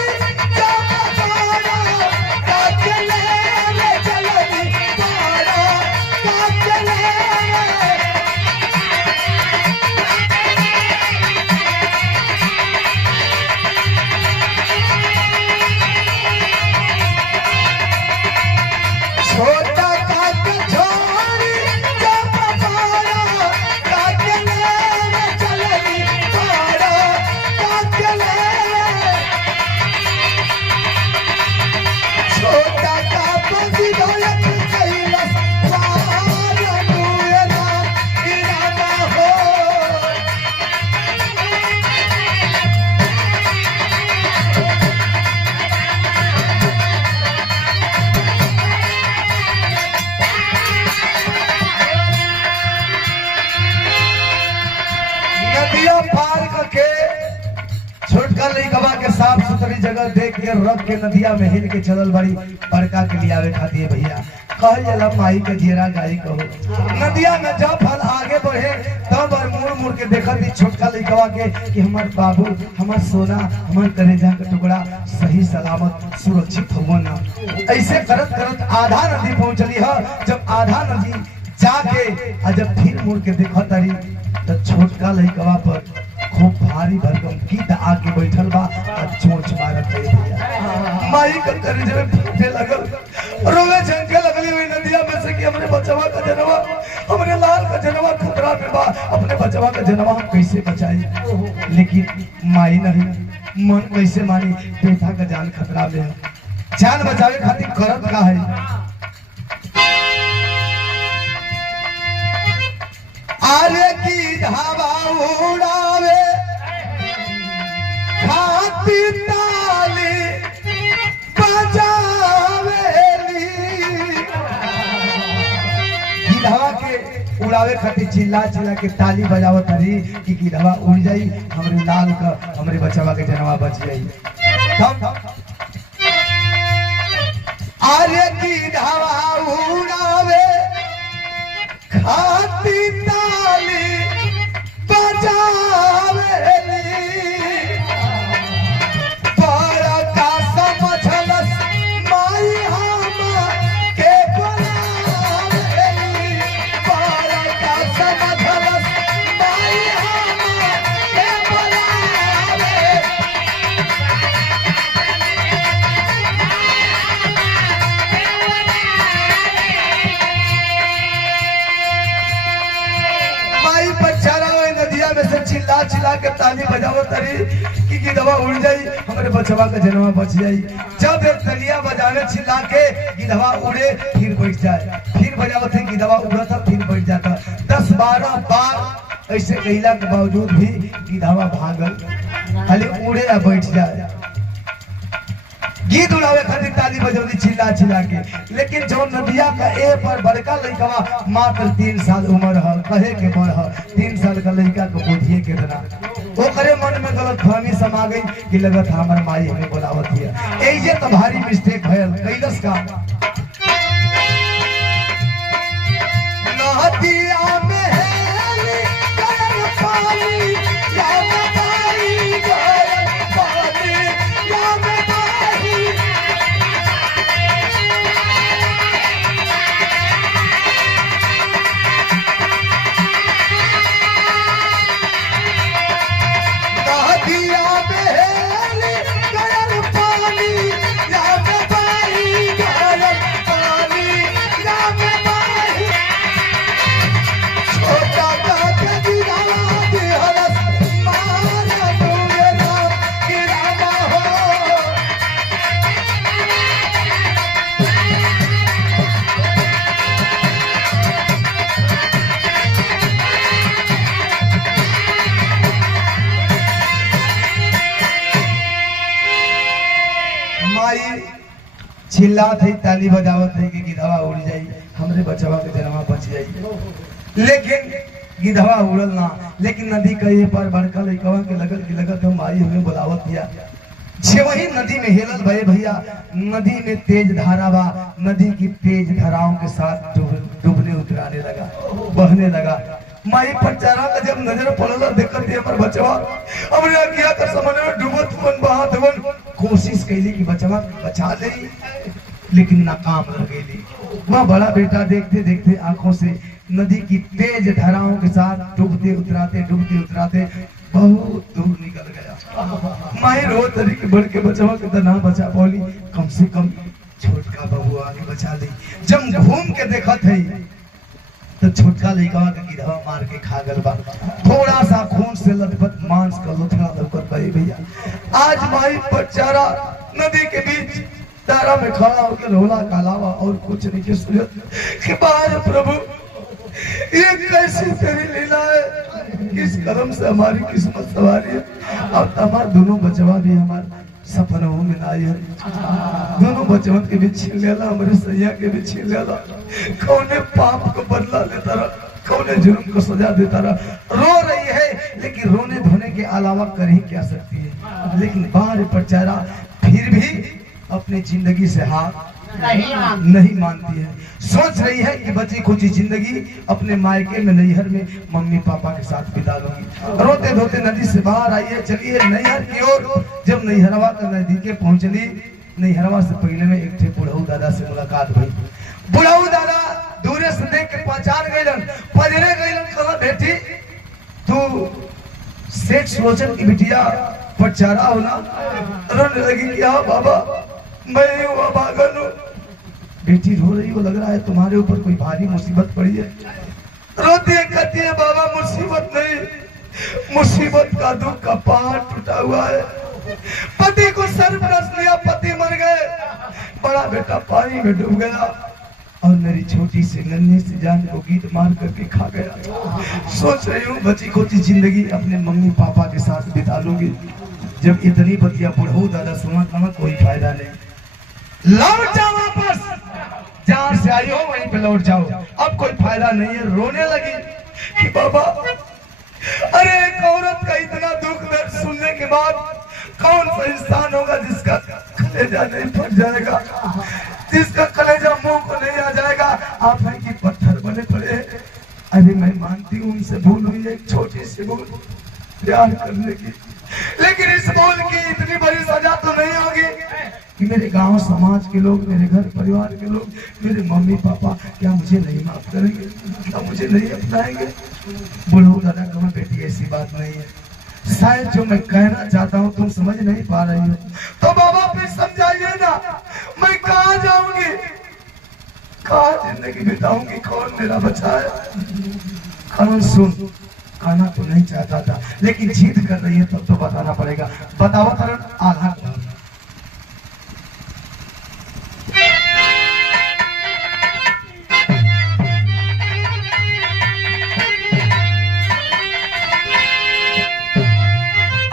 पार करके छोटका लड़कवा के साफ सुथरी जगह देख के रख के नदिया में हिल के चलल बड़ी। बड़का के लिए आवे खाती है भैया कहल जला माई के जेरा गाई कहो। नदिया में जब फल आगे बढ़े तब मुड़ मुड़ के देखत ही छोटका लड़कवा के कि हमार बाबू हमार सोना हमार कलेजा का टुकड़ा सही सलामत सुरक्षित हुआ ना। ऐसे करत करत आधा नदी पहुंचली है। जब आधा नदी जाके जब फिर मुड़ के देखा तारी तो छोटका लड़कवा पर खूब भारी भरकम कीट आके बैठल बा और चोंच मारत है भैया। माई का कलेजे में फूटे लगल, रोवे झंके लगली हुई नदिया में से कि हमरे बचवा का जनवा, हमरे लाल का जनवा खतरा में बा, अपने बचवा का जनवा हम कैसे बचाई। लेकिन माई नहीं मन कैसे मानी, बेटा का जान खतरा में है। जान बचावे खातिर करत का है आरे की धावा उड़ावे खातिर ताली बजावेली। धावा के उड़ावे खातिर चिल्ला चिल्ला के ताली बजावत हरी कि गिधवा उड़ जाई, हमरे लाल का हमरे बचवा के जनवा बच जाई। अरे गिधवा उड़ावे खातिर ताली बजावे चिल्ला चिल्ला के ताली बजावो तरी कि गिधवा उड़ जाई, हमारे बचवा का जनवा बच जाई। जब एक तलिया बजावे चिल्ला के गिधवा उड़े फिर बैठ जाए, फिर बजावत है गिधवा उड़ा था फिर बैठ जाता। 10-12 बार ऐसे कहला के बावजूद भी गिधवा भागल, खाली उड़े या बैठ जाए। गीत उड़ावे खातिर ताली बजौली चिल्ला चिल्ला के। लेकिन जो नदिया का ए पर बड़का लड़का मात्र 3 साल उम्र है, कहे के बड़ है 3 साल का लड़का को बुझिए के बना वो करे मन में गलत फहमी समा गई कि लगत हमार माई हमें बुलावत है। ये तो भारी मिस्टेक भयल कैलस का। नदिया में हेली गरम पानी या बताई गरम पानी या बताई। नदिया में हेली गरम पानी या बताई गरम पानी या बताई। छोटा काका गिरावा दे हरस मारा तूने नाम गिरावा हो। माई चिल्ला थी ताली बजावत है कि गिधवा उड़ जाई, हमरे बचवा के जनवा बच जाई। लेकिन गिधवा उड़ल ना। लेकिन नदी का ये पार बड़का लइकवा के लगल कि लगत हम माई हमें बुलावत दिया। जे वही नदी में हेलल भए भैया, नदी में तेज धारा बा, नदी की तेज धाराओं के साथ डूबने उतराने लगा, बहने लगा। माई पचारा का जब नजर पड़ल देखत है पर बचवा हमरे किया कर समझ में डूबत मन बहात मन कोशिश कैली कि बचवा बचा ले, लेकिन नाकाम रह गई। वह बड़ा बेटा देखते देखते आंखों से नदी की तेज धाराओं के साथ डूबते उतराते बहुत दूर निकल गया। माई रो तरीके बढ़ के बचवा के ना बचा बोली, कम से कम छोटका बबू आगे बचा ली। जब घूम के देखा थे तो छोटका लड़का के गिधवा मार के खा गल बा। थोड़ा सा खून से लथपथ मांस का लोथड़ा लौकत भाई भैया। आज माई बचारा नदी के बीच तारा में खड़ा होकर रोला का अलावा और कुछ नहीं के सूरत कि बाहर प्रभु ये कैसी तेरी लीला है, किस कर्म से हमारी किस्मत सवारी है। और हमारे दोनों बचवा भी हमारे सपनों में आई है, दोनों बचवन के भी छीन लेला, हमारे सैया के भी छीन लेला। कौने पाप को बदला लेता रहा, कौने जुर्म को सजा देता रहा। रो रही है लेकिन रोने धोने के अलावा कर ही क्या सकती है। लेकिन बाहर पचारा फिर भी अपनी जिंदगी से हार नहीं मानती है। सोच रही है कि बची खुची जिंदगी अपने मायके में नैहर में मम्मी पापा के साथ बिता लूंगी। रोते धोते नदी से बाहर आई है, चलिए नैहर की ओर। जब नैहरवा के नजदीके पहुंचली, नैहरवा से पहले में एक थे बुढ़ऊ दादा से मुलाकात हुई। बुढ़ऊ दादा दूरे से देख के पहचान गइलन, पजरे गइलन, कहा बेटी तू सेठ सुलोचन की बिटिया पचारा हो ना? रोने लगी कि हाँ बाबा मैं हुआ भागन हूँ। बेटी रो रही हो, लग रहा है तुम्हारे ऊपर कोई भारी मुसीबत पड़ी है। रोती है कहती है बाबा मुसीबत नहीं, मुसीबत का दुख का पहाड़ टूटा हुआ है। पति को सर्वनाश लिया, पति मर गए, बड़ा बेटा पानी में डूब गया और मेरी छोटी सी नन्ही सी जान को गीत मार करके खा गया। सोच रही हूँ बची खोची जिंदगी अपने मम्मी पापा के साथ बिता लूंगी। जब इतनी बतिया बुढ़ऊ दादा सुना था कोई फायदा नहीं, लौट जा वापस जहाँ से आई हो वहीं पे लौट जाओ, अब कोई फायदा नहीं है। रोने लगी कि बाबा, अरे एक औरत का इतना दुख दर्द सुनने के बाद कौन सा इंसान होगा जिसका कलेजा नहीं फट जाएगा, जिसका कलेजा मुंह को नहीं आ जाएगा। आप हैं कि पत्थर बने पड़े। अरे मैं मानती हूँ इनसे भूल हुई, एक छोटी सी भूल प्यार करने की, लेकिन इस भूल की इतनी बड़ी सजा तो नहीं होगी कि मेरे गांव समाज के लोग, मेरे घर परिवार के लोग, मेरे मम्मी पापा क्या मुझे नहीं माफ करेंगे, क्या मुझे नहीं अपनाएंगे। बोलो दादा कहा बेटी ऐसी बात नहीं है, शायद जो मैं कहना चाहता हूँ तुम समझ नहीं पा रही हो, तो बाबा फिर समझाइए ना, मैं कहाँ जाऊंगी, कहाँ जिंदगी बिताऊंगी, कौन मेरा बचा है। कौन सुन, कहना तो नहीं चाहता था लेकिन जिद कर रही है तब तो बताना पड़ेगा। बताओ करण आधा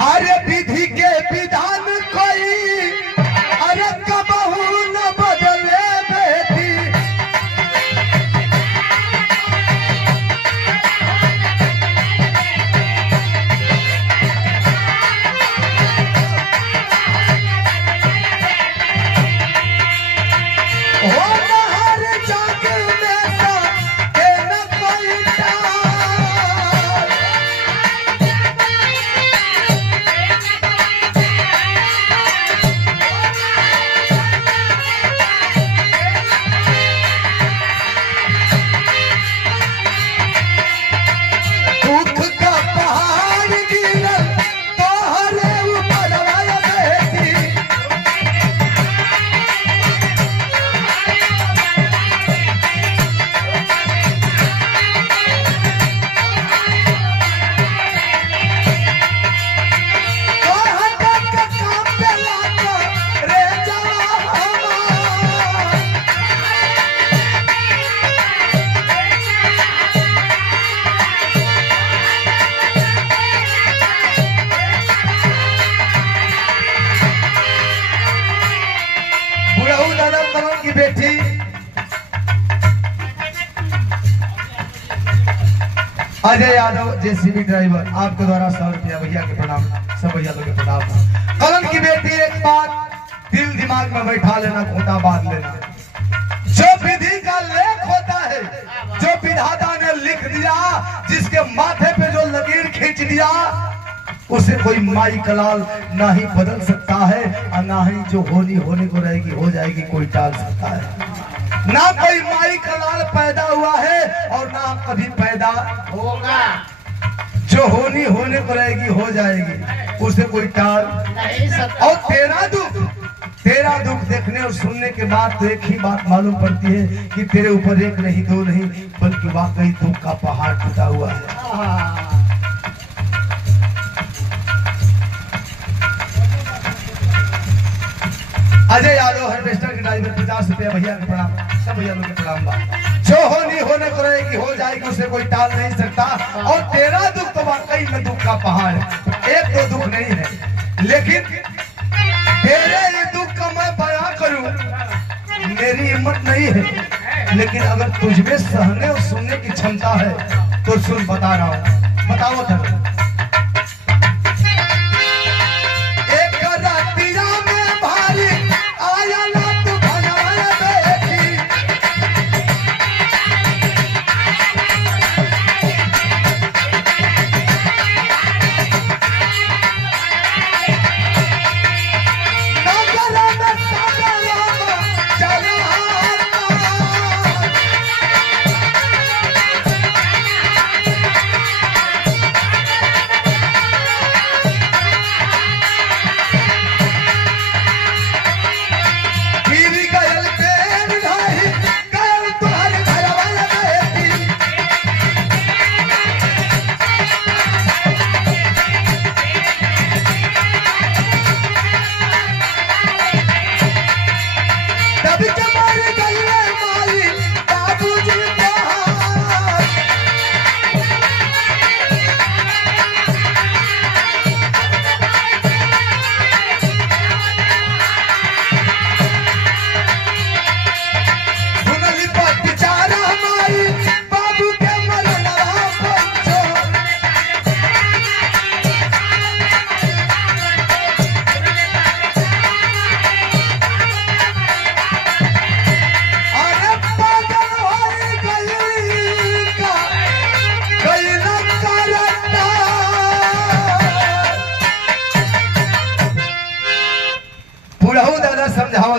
अरे विधि के विधान कोई अरे कबहू न बदले बेटी, की बेटी अजय यादव जेसीबी ड्राइवर, आपके द्वारा 100 रुपया भैया के प्रणाम, सब भैया लोग के प्रणाम। कलन की बेटी एक बात दिल दिमाग में बैठा लेना, खोटा बांध लेना, जो विधि का लेख होता है, जो विधाता ने लिख दिया, जिसके माथे पे जो लकीर खींच दिया, उसे कोई माई कलाल ना ही बदल सकता है और ना ही जो होने को रहेगी हो जाएगी कोई टाल सकता है। ना कोई माई कलाल पैदा हुआ है और ना कभी पैदा होगा। जो होने को रहेगी हो जाएगी, उसे कोई टाल नहीं सकता। और तेरा दुख देखने और सुनने के बाद तो एक ही बात मालूम पड़ती है कि तेरे ऊपर एक नहीं दो नहीं बल्कि वाकई दुख का पहाड़ टूटा हुआ है। अजय यादव हार्वेस्टर के ड्राइवर 50 रुपया भैया के प्रणाम, सब भैया लोग के प्रणाम बा। जो होने को रहेगी हो जाएगी, उसे कोई टाल नहीं सकता। और तेरा दुख तो वाकई में दुख का पहाड़ है, एक तो दुख नहीं है, लेकिन तेरे ये दुख का मैं बयां करूं मेरी हिम्मत नहीं है, लेकिन अगर तुझमें सहने और सुनने की क्षमता है तो सुन, बता रहा हूं। बताओ था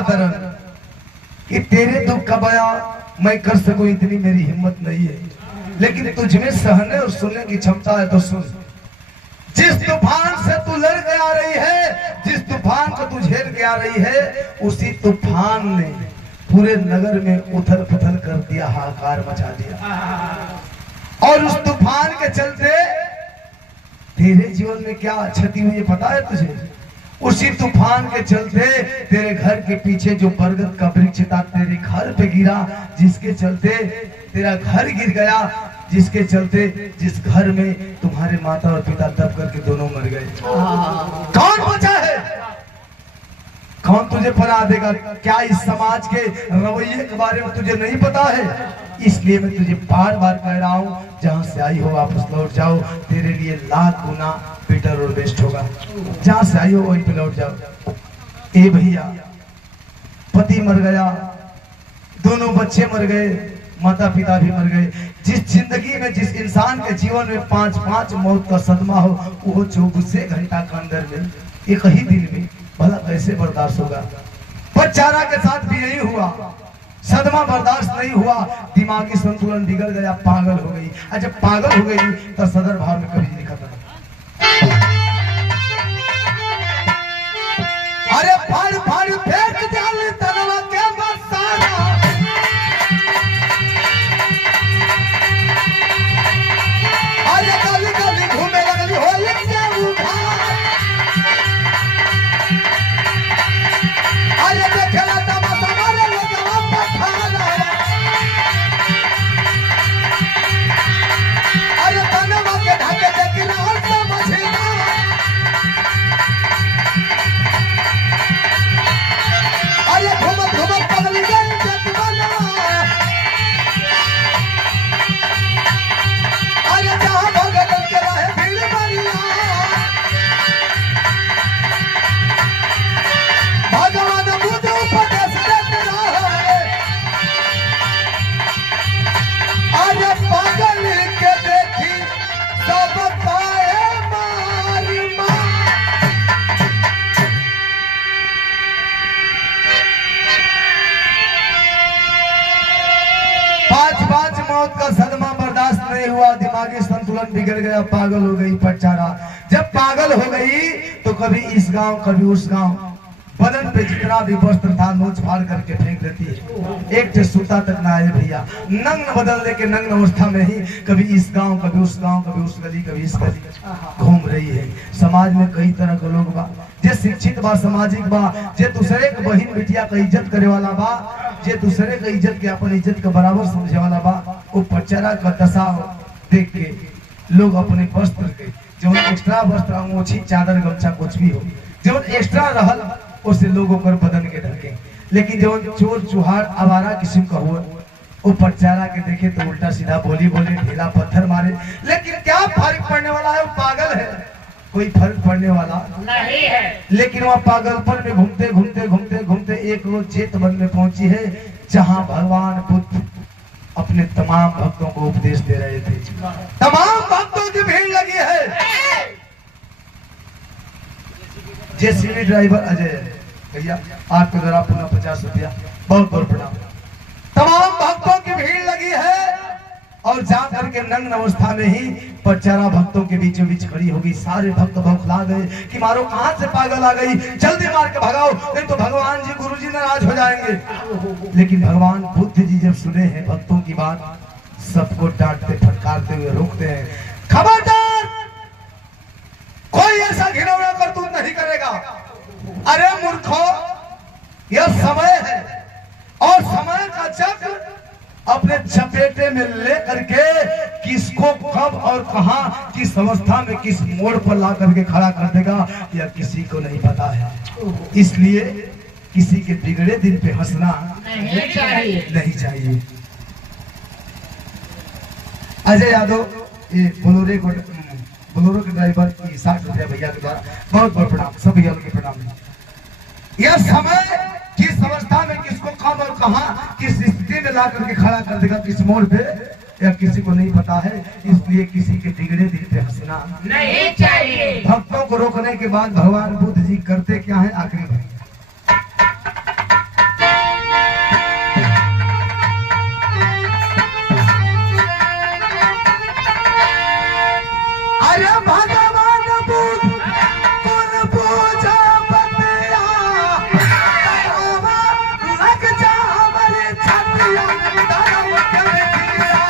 तरह कि तेरे दुख का बयां मैं कर सकूं इतनी मेरी हिम्मत नहीं है, लेकिन तुझमें सहने और सुनने की क्षमता है तो सुन। जिस तूफान से तू लड़ के आ रही है, जिस तूफान को तू झेल के आ रही है, उसी तूफान ने पूरे नगर में उथल पुथल कर दिया, हाहाकार मचा दिया। और उस तूफान के चलते तेरे जीवन में क्या क्षति हुई पता है तुझे? उसी तूफान के चलते तेरे घर के पीछे जो बरगद का वृक्ष था तेरे घर पे गिरा, जिसके चलते तेरा घर गिर गया, जिसके चलते जिस घर में तुम्हारे माता और पिता दब करके दोनों मर गए। कौन बचा है? कौन तुझे पनाह देगा? क्या इस समाज के रवैये के बारे में तुझे नहीं पता है? इसलिए मैं तुझे बार बार कह रहा हूँ, जहाँ से आई हो वापस लौट जाओ, तेरे लिए लाख गुना बेटर और बेस्ट होगा। जहाँ से आई हो वहीं पे लौट जाओ। ए भैया, पति मर गया, दोनों बच्चे मर गए, माता पिता भी मर गए। जिस जिंदगी में, जिस इंसान के जीवन में 5-5 मौत का सदमा हो, वो 24 घंटा के अंदर में एक ही दिन में भला कैसे बर्दाश्त होगा? बच्चारा के साथ भी यही हुआ, सदमा बर्दाश्त नहीं हुआ, दिमागी संतुलन बिगड़ गया, पागल हो गई। अच्छा, पागल हो गई तो सदर भाव में कभी लिखा था, अरे फाड़ फाड़ फेंक डाल तनवा के बरसाना, अरे गली गली घूमे लगली होली के उधार, अरे देखला तमाशा मारे लोगवा पठाना, अरे तनवा के ढाके देखना और समझना, अरे घूमत घूमत पगली गई जतवना, अरे जहाँ भगतन के रहे भीड़ बनिया, भगवान बुद्ध उपदेश देते रहे, अरे पागल के देखी सब पाए मारी माँ। 5-5 मौत का सदमा बर्दाश्त नहीं हुआ, दिमागी संतुलन बिगड़ गया, पागल हो गई पचारा। जब पागल हो गई तो कभी इस गांव कभी उस गांव, बदन पे जितना भी वस्त्र था नोच फाड़ करके फेंक देती है। एक सूता तक ना आए भैया, नग्न बदल दे के नग्न अवस्था में ही कभी इस गांव कभी उस गांव, कभी उस गली कभी इस गली घूम रही है। समाज में कई तरह के लोग बा, जे शिक्षित बा, सामाजिक बा, जे दूसरे के बहन बिटिया का इज्जत करे वाला बा, जे दूसरे के इज्जत के अपन इज्जत के बराबर समझे वाला बा। वो पचरा का दशा देख के लोग अपने वस्त्र के जो एक्स्ट्रा वस्त्र, अंगोछी, चादर, गमछा कुछ भी हो, जो एक्स्ट्रा रहल उससे लोगों कर बदन के ढके, लेकिन जो चोर चुहार आवारा किस्म का हुआ वो पचारा के देखे तो उल्टा सीधा बोली बोले, ढीला पत्थर मारे। लेकिन क्या फर्क पड़ने वाला है? वो पागल है, कोई फर्क पड़ने वाला नहीं है। लेकिन वह पागलपन में घूमते घूमते घूमते घूमते एक रोज चेतवन में पहुंची है, जहां भगवान बुद्ध अपने तमाम भक्तों को उपदेश दे रहे थे। तमाम भक्तों की भीड़ लगी है। जेसीबी ड्राइवर अजय भैया, आपको जरा पुनः 50 रुपया, बहुत बहुत प्रणाम। तमाम भक्तों की भीड़ लगी है और जाकर के नग्न अवस्था में ही पचारा भक्तों के बीचों बीच खड़ी होगी। सारे भक्त बौखला गए कि मारो, कहां से पागल आ गई, जल्दी मार के भगाओ, नहीं तो भगवान जी गुरु जी नाराज हो जाएंगे। लेकिन भगवान बुद्ध जी जब सुने हैं भक्तों की बात, सबको डांटते फटकारते हुए रोकते हैं। खबरदार, कोई ऐसा घिनौना करतूत नहीं करेगा। अरे मूर्खों, यह समय है और समय का चक्र अपने चपेटे में लेकर के किसको कब और कहां, किस अवस्था में, किस मोड़ पर ला करके खड़ा कर देगा, यह किसी को नहीं पता है। इसलिए किसी के बिगड़े दिन पे हंसना नहीं चाहिए। अजय यादव, ये बोलोरो के ड्राइवर की 60 रुपया भैया के द्वारा बहुत बहुत प्रणाम, सब भैया के प्रणाम। यह समय किस अवस्था में किसको कब और कहां, किस स्थिति में ला करके खड़ा कर देगा, किस मोड़ पे, यह किसी को नहीं पता है। इसलिए किसी के बिगड़े दिन पे हंसना नहीं चाहिए। भक्तों को रोकने के बाद भगवान बुद्ध जी करते क्या है? आखिरी में अरे भगवान बुद्ध कुल पूजा बतिया लग जा हमारे छतिया धर्म के बिटिया।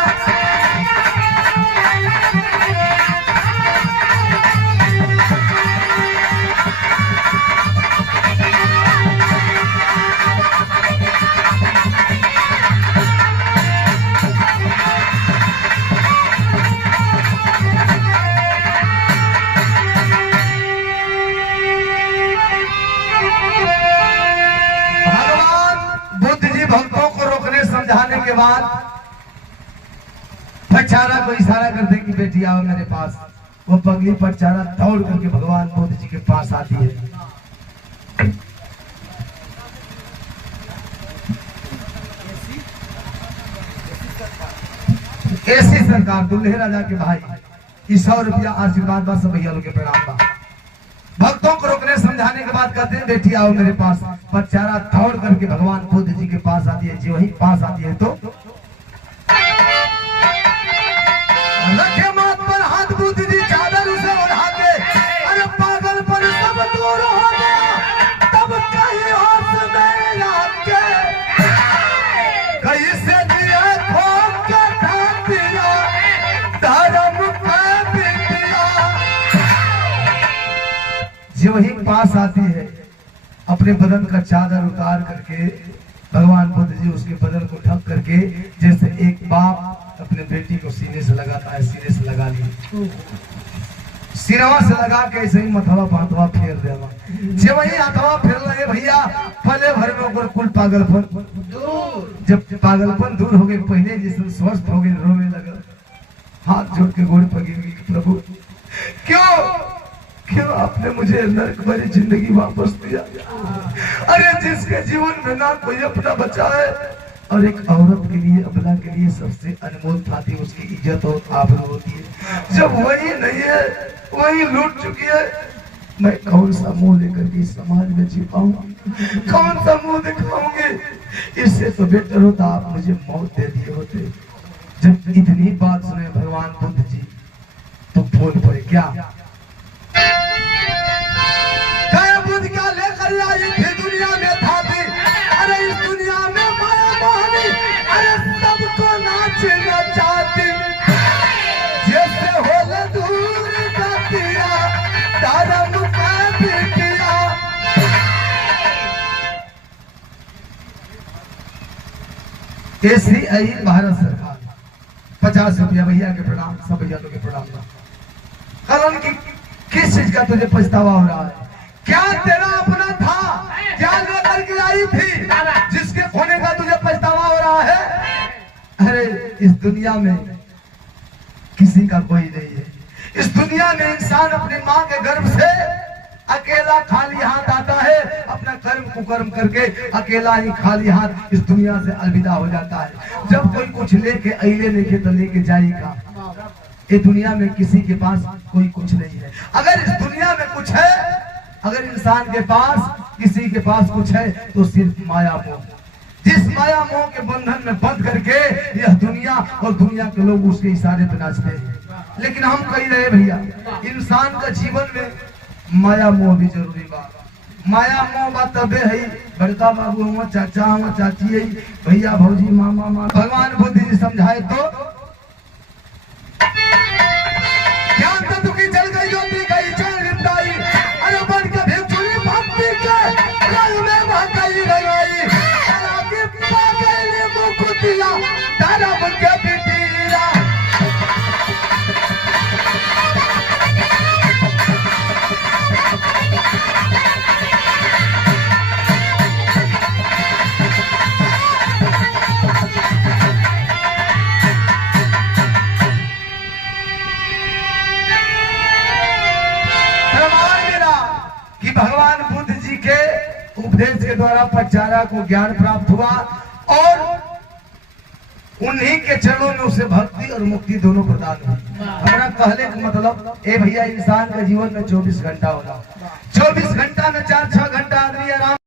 भक्तों को रोकने समझाने के बाद पचारा को इशारा करते कि बेटी आओ मेरे पास। वो पगली पचारा दौड़ करके भगवान बुद्ध जी के पास आती है। ऐसी सरकार दुल्हे राजा के भाई 100 रुपया आशीर्वाद बा सब भैया लोग के प्रणाम बा। भक्तों को रोकने समझाने के बाद कहते हैं बेटी आओ मेरे पास। पचारा दौड़ करके भगवान बुद्ध जी के पास आती है। जी वही पास आती है तो रखे माथ पर हाथ बुद्ध जी चादर उसे ओढ़ा के अरे पागल पर सब दूर हो गया। तब कहीं होश में आके कहीं से दिया खोल के ढाक दिया धर्म का बिटिया। जो ही पास आती है अपने बदन का चादर उतार करके भगवान बुद्ध जी उसके बदन को ढक करके जैसे एक बाप अपने बेटी को सीने से लगाता है सीने से लगा ली। सिरवा से लगा के ऐसे ही मथवा पाथवा फेर देवा। जे वही हाथवा फेर रहे भैया पले भर में ऊपर कुल पागलपन दूर। जब पागलपन दूर हो गए पहले जिसमें स्वस्थ हो गए रोने लगा। हाथ जोड़ के गोड़ पर गिर गई प्रभु क्यों आपने मुझे नरक भरी जिंदगी वापस दिया। अरे जिसके जीवन में ना कोई अपना बचा है और एक औरत के लिए अबला के लिए सबसे अनमोल थाती उसकी इज्जत और आबरू होती है। जब वही नहीं है वही लूट चुकी है मैं कौन सा मुंह लेकर के समाज में जी पाऊंगी कौन सा मुंह दिखाऊंगी। इससे तो बेटर होता आप मुझे मौत दे दिए होते। जब इतनी बात सुने भगवान बुद्ध जी तो बोल पड़े क्या क्या लेकर आई थी दुनिया में था भी। अरे इस दुनिया में माया मोहनी अरे सबको नाच नचाती जैसे होले दूर गतिया धर्म का बिटिया। ऐसी आई भारत सरकार 50 रुपया भैया के प्रणाम सब भैया लोग के प्रणाम। कारण की किस चीज का तुझे पछतावा हो रहा है। क्या तेरा अपना था क्या लेकर के आई थी जिसके खोने का तुझे पछतावा हो रहा है। अरे इस दुनिया में किसी का कोई नहीं है। इस दुनिया में इंसान अपनी माँ के गर्भ से अकेला खाली हाथ आता है। अपना कर्म कुकर्म करके अकेला ही खाली हाथ इस दुनिया से अलविदा हो जाता है। जब कोई कुछ लेके अइले लेके तो लेके जाएगा। ये दुनिया में किसी के पास कोई कुछ नहीं है। अगर इस दुनिया में कुछ है अगर इंसान के पास किसी के पास कुछ है तो सिर्फ माया मोह। जिस माया मोह के बंधन में बंध करके यह दुनिया और दुनिया के लोग उसके इशारे पे नाचते हैं। लेकिन हम कही रहे भैया इंसान का जीवन में माया मोह भी जरूरी बात। माया मोह बात तबे है बड़का बाबू हुआ चाचा हुआ चाची है भैया भौजी मामा माँ। भगवान बुद्ध जी समझाए तो ज्ञान तत्व की जल गई ज्योति गई चल निपटाई। अरे बन के भिक्षुनी भक्ति के रंग में भगाई रंगाई के पागल मुकुटिया धर्म के बिटिया। भगवान बुद्ध जी के उपदेश के द्वारा पचारा को ज्ञान प्राप्त हुआ और उन्हीं के चरणों में उसे भक्ति और मुक्ति दोनों प्रदान हुई। हमारा कहने का मतलब ए भैया इंसान का जीवन में 24 घंटा होगा। 24 घंटा में 4-6 घंटा आदमी आराम